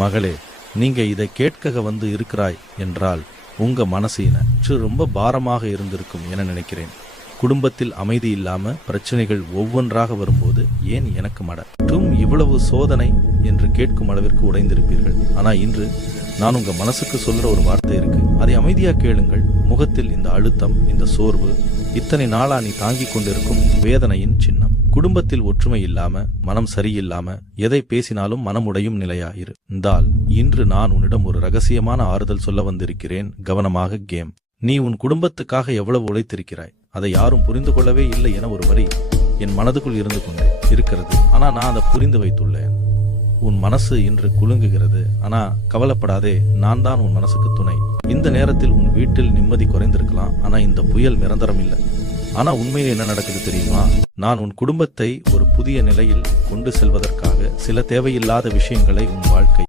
மகளே, நீங்க இதை கேட்க வந்து இருக்கிறாய் என்றால் உங்க மனசு ரொம்ப பாரமாக இருந்திருக்கும் என நினைக்கிறேன். குடும்பத்தில் அமைதி இல்லாம பிரச்சனைகள் ஒவ்வொன்றாக வரும்போது ஏன் எனக்கு மட்டும் இவ்வளவு சோதனை என்று கேட்கும் அளவிற்கு உடைந்திருப்பீர்கள். ஆனா இன்று நான் உங்க மனசுக்கு சொல்ற ஒரு வார்த்தை இருக்கு, அதை அமைதியா கேளுங்கள். முகத்தில் இந்த அழுத்தம், இந்த சோர்வு இத்தனை நாளா நீ தாங்கிக் கொண்டிருக்கும் வேதனையின் சின்னம். குடும்பத்தில் ஒற்றுமை இல்லாம, மனம் சரியில்லாம எதை பேசினாலும் மனமுடையும் நிலையா இருந்தால் இன்று நான் உன்னிடம் ஒரு ரகசியமான ஆறுதல் சொல்ல வந்திருக்கிறேன். கவனமாக கேம். நீ உன் குடும்பத்துக்காக எவ்வளவு உழைத்திருக்கிறாய், அதை யாரும் புரிந்து கொள்ளவே இல்லை என ஒரு வரி என் மனதுக்குள் இருந்து கொண்டே இருக்கிறது. ஆனா நான் அதை புரிந்து வைத்துள்ளேன். உன் மனசு இன்று குலுங்குகிறது. ஆனா கவலைப்படாதே, நான் தான் உன் மனசுக்கு துணை. இந்த நேரத்தில் உன் வீட்டில் நிம்மதி குறைந்திருக்கலாம், ஆனா இந்த புயல் நிரந்தரம் இல்லை. ஆனா உண்மையில் என்ன நடக்குது தெரியுமா? நான் உன் குடும்பத்தை ஒரு புதிய நிலையில் கொண்டு செல்வதற்காக சில தேவையில்லாத விஷயங்களை உன் வாழ்க்கை